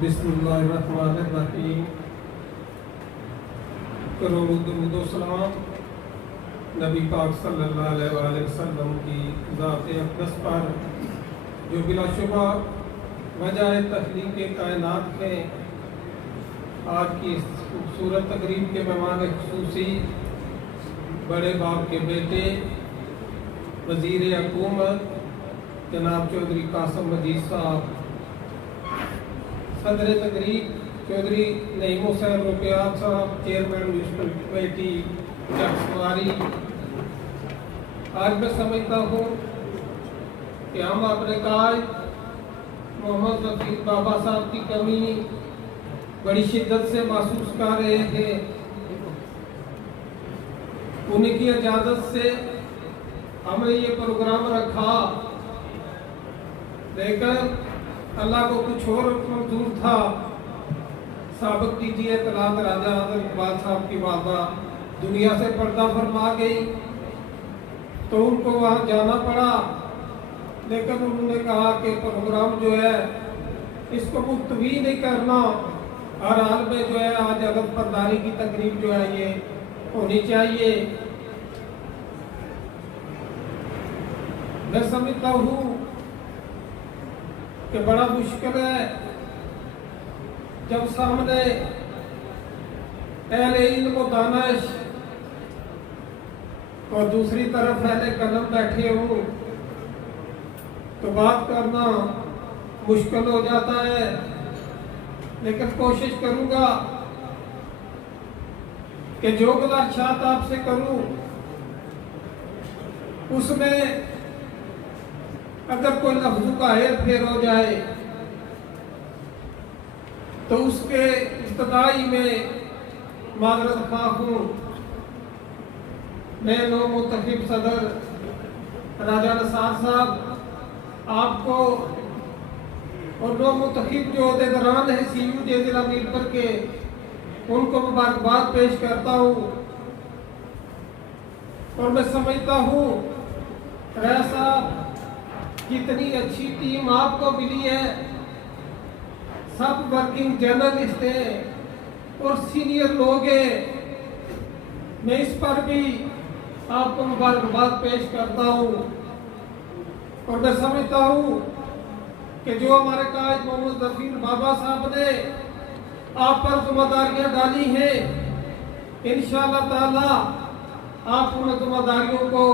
बिस्मिल्लाहिर्रहमानिर्रहीम। करोड़ों दुरूद व सलाम नबी पाक सल्लल्लाहु अलैहि वसल्लम की ज़ात अक़दस पर जो बिलाशुबा वजह तख्लीक़ कायनात है। आज की इस खूबसूरत तकरीब के मेहमान ख़ुसूसी बड़े बाप के बेटे वज़ीर हुकूमत जनाब चौधरी कासिम मजीद साहब, सदर तकरीब चौधरी नईम हुसैन रुपयात साहब, चेयरमैन म्यूनसिपल कमेटी चकसवारी। आज मैं समझता हूँ कि हम अपने काज मोहम्मद रफीक बाबा साहब की कमी बड़ी शिद्दत से महसूस कर रहे थे। उन्हीं की इजाज़त से हमने ये प्रोग्राम रखा, लेकिन अल्लाह को कुछ और मंजूर था। साबित कीजिए तलात राजा आदम इकबाल साहब की वादा दुनिया से पर्दा फरमा गई तो उनको वहाँ जाना पड़ा, लेकिन उन्होंने कहा कि प्रोग्राम जो है इसको मुल्तवी नहीं करना। हर हाल में जो है आज अदब बरदारी की तकरीब जो है ये होनी चाहिए। मैं समझता हूँ कि बड़ा मुश्किल है जब सामने अहले इल्म व दानिश और दूसरी तरफ अहले कलम बैठे हों तो बात करना मुश्किल हो जाता है। लेकिन कोशिश करूंगा कि जो गुज़ारिशात आपसे करूं उसमें अगर कोई लफ्ज़ों का हेर फेर हो जाए तो उसके इब्तदाई में माजरत खा हूँ। मैं नो मुतखिब सदर राजा नसार साहब आपको और नो मुतखिब जो अहदेदारान है CU जे जिला मीरपुर के, उनको मुबारकबाद पेश करता हूँ। और मैं समझता हूँ राय साहब कितनी अच्छी टीम आपको मिली है। सब वर्किंग जर्नलिस्ट हैं और सीनियर लोग हैं। मैं इस पर भी आपको मुबारकबाद पेश करता हूँ। और मैं समझता हूँ कि जो हमारे कायद मोहम्मद रफीक बाबा साहब ने आप पर जिम्मेदारियाँ डाली हैं, इंशाअल्लाह ताला आप उन जिम्मेदारियों को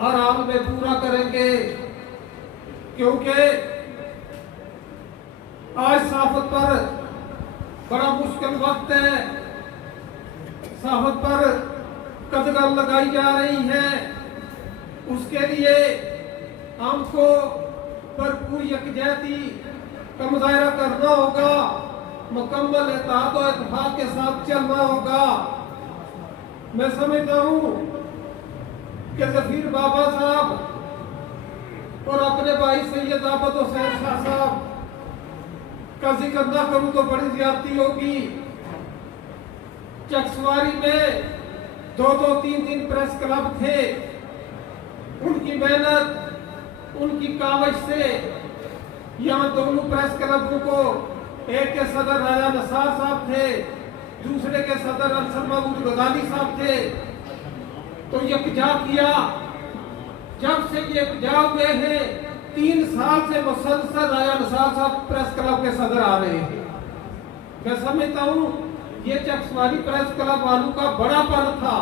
हर हाल में पूरा करेंगे, क्योंकि आज सहाफत पर बड़ा मुश्किल वक्त है। सहाफत पर कदगन लगाई जा रही है, उसके लिए हमको भरपूर यकजहती का मुजाहरा करना होगा, मुकम्मल इत्तेहाद और इत्तेफाक के साथ चलना होगा। मैं समझता हूँ कि ज़फ़ीर बाबा साहब और अपने भाई सैयद आबद हुसैन शाह साहब का जिक्र न करूं तो बड़ी ज्यादती होगी। चकसवारी में 2-2, 3-3 प्रेस क्लब थे। उनकी मेहनत, उनकी काविश से यहाँ दोनों प्रेस क्लबों को, एक के सदर राजा नसार साहब थे, दूसरे के सदर अंसर महमूद गजाली साहब थे, तो यकजा किया। जब से ये यकजा हुए हैं 3 साल से मुसलसल राजा नसार साहब प्रेस क्लब के सदर आ रहे हैं। मैं समझता हूँ ये चकसवारी प्रेस क्लब वालों का बड़ापन था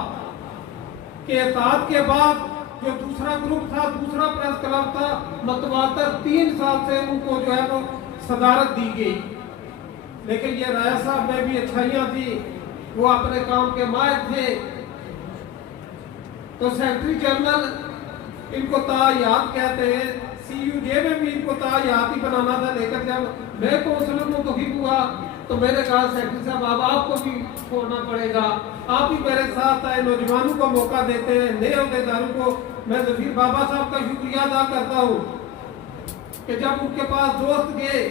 कि इत्तेहाद के बाद जो दूसरा ग्रुप था, दूसरा प्रेस क्लब था, मतवातर 3 साल से उनको जो है वो सदारत दी गई। लेकिन ये राजा साहब में भी अच्छाइयाँ थी, वो अपने काम के माहिर थे। तो सेक्रेटरी जनरल इनको तायात कहते हैं, CU जे में भी इनको तायात ही बनाना था। लेकर जब मैं कौंसलर मुतखिब हुआ तो मैंने कहा सेक्रेटरी साहब अब आपको भी छोड़ना पड़ेगा, आप ही मेरे साथ आए, नौजवानों को मौका देते हैं, नए अहदेदारों को। मैं ज़फ़ीर बाबा साहब का शुक्रिया अदा करता हूँ कि जब उनके पास दोस्त गए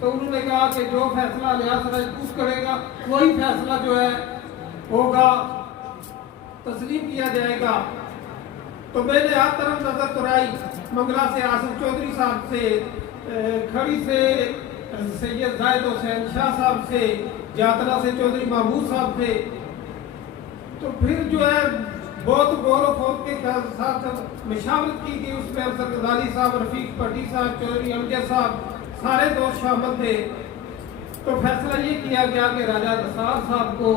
तो उन्होंने कहा कि जो फैसला लिहाज महसूस करेगा वही फैसला जो है होगा, तस्लीम किया जाएगा। तो मैंने हर तरफ नजर तुराई, मंगला से आसिफ चौधरी साहब से, खड़ी से सैयद जायद हुसैन शाह साहब से, जातना से चौधरी महमूद साहब थे। तो फिर जो है बहुत गौर फौज के साथ मशावरत की गई, उसमें अफसर गजाली साहब, रफीक भट्टी साहब, चौधरी अमजद साहब सारे दोस्त शामिल थे। तो फैसला ये किया गया कि राजा रसाल साहब को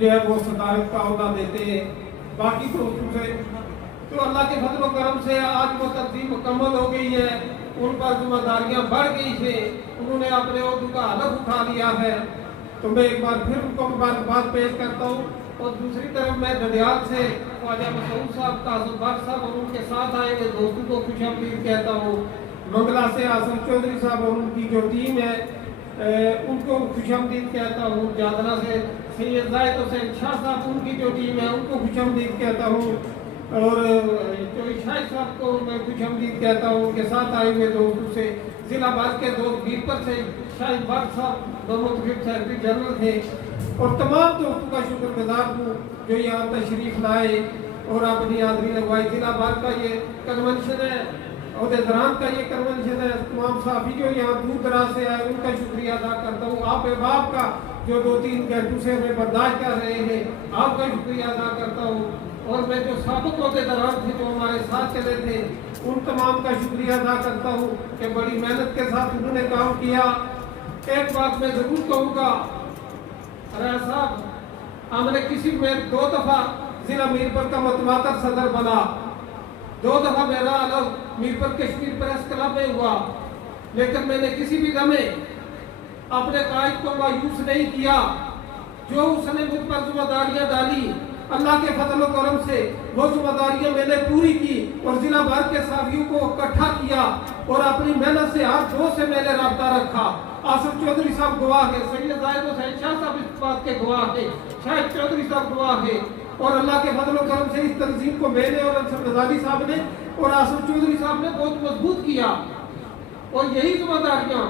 जो है वो सदारत का अहदा देते हैं। बाकी दोस्तों से तो अल्लाह के फजल व करम से आज वो तब्दील मुकम्मल हो गई है, उन पर जिम्मेदारियां बढ़ गई है, उन्होंने अपने ओहदे का हलफ उठा लिया है। तो मैं एक बार फिर उनको मुबारकबाद पेश करता हूँ। और दूसरी तरफ मैं डडियाल से ख्वाजा मसूद साहब, काजुबाग साहब और उनके साथ आए हुए दोस्तों को खुशामदीद कहता हूँ। मंगला से आसम चौधरी साहब और उनकी जो टीम है उनको खुशामदीद कहता हूँ। जादरा से सैयद जायद हुसैन शाह साहब, उनकी जो टीम है उनको खुशामदीद कहता हूँ। और जो शाहिद साहब को मैं खुशामदीद कहता हूँ। उनके साथ आए हुए दोस्तों से जिला भर के दोस्त वीरपुर से शाहिद बाग साहब, दोनों सेक्रेटरी जनरल थे। और तमाम दोस्तों का शुक्रगुजार हूँ जो यहाँ तशरीफ लाए और अपनी हाजिरी लगवाई। जिला भर का ये कन्वेंशन है, अहदेदारान का ये कन्वेंशन है। तमाम साफी जो यहाँ दूर दराज से आए उनका शुक्रिया अदा करता हूँ। आप अहबाब का जो 2-3 घंटों से हमें बर्दाश्त कर रहे हैं, आपका शुक्रिया अदा करता हूँ। और मैं जो साबिक अहदेदारान थे जो हमारे साथ चले थे, उन तमाम का शुक्रिया अदा करता हूँ कि बड़ी मेहनत के साथ उन्होंने काम किया। एक बात मैं जरूर कहूँगा, राय साहब हमने किसी में 2 दफा जिला मीरपुर का मतमातर सदर बना, 2 दफा मेरा अलग मीरपुर कश्मीर प्रेस क्लब में हुआ, लेकिन मैंने किसी भी दमे अपने कायद को मायूस नहीं किया। जो उसने मुझ पर जिम्मेदारियां डाली, अल्लाह के फजल व करम से वो जिम्मेदारियां मैंने पूरी की और जिला भर के साथियों को इकट्ठा किया और अपनी मेहनत से हर दोस्त से मैंने रब्ता रखा। आसिफ चौधरी साहब गवाह है, सैयद जायद हुसैन शाह साहब इस बात के गवाह है, शाहिद चौधरी साहब गवाह है। और अल्लाह के फजल व करम से इस तंजीम को मैंने और अफसर गजाली साहब ने और आसिफ चौधरी साहब ने बहुत मजबूत किया। और यही जिम्मेदारियां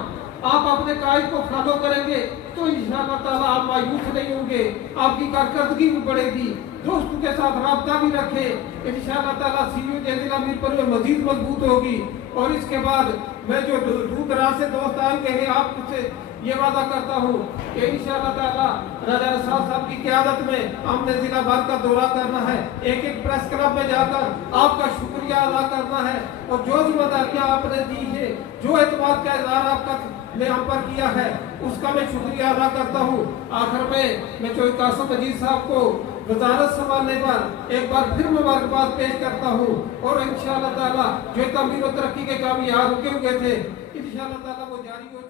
आप अपने कायद को फॉलो करेंगे तो इंशाअल्लाह ताला आप मायूस नहीं होंगे, आपकी कारकर्दगी भी बढ़ेगी। दोस्तों के साथ रब्ता भी रखे, इंशाअल्लाह ताला सीयू जिला मीरपुर में मजीद मजबूत होगी। और इसके बाद मैं जो दूर दराज से दोस्त आएंगे हैं, आपसे ये वादा करता हूँ कि इंशाअल्लाह ताला राजा रसाल साहब की क़यादत में हमने जिला भर का दौरा करना है, एक प्रेस क्लब में जाकर आपका शुक्रिया अदा करना है। और जो जिम्मेदारियाँ आपने दी है, जो एतमाद का इज़हार आपका ने हम पर किया है, उसका मैं शुक्रिया अदा करता हूँ। आखिर में मैं चौधरी कासिम मजीद साहब को वजारत संभालने पर एक बार फिर मुबारकबाद पेश करता हूँ। और इंशाअल्लाह ताला जो तमीर और तरक्की के काम यहाँ रुके हुए थे, इंशाअल्लाह ताला वो जारी हो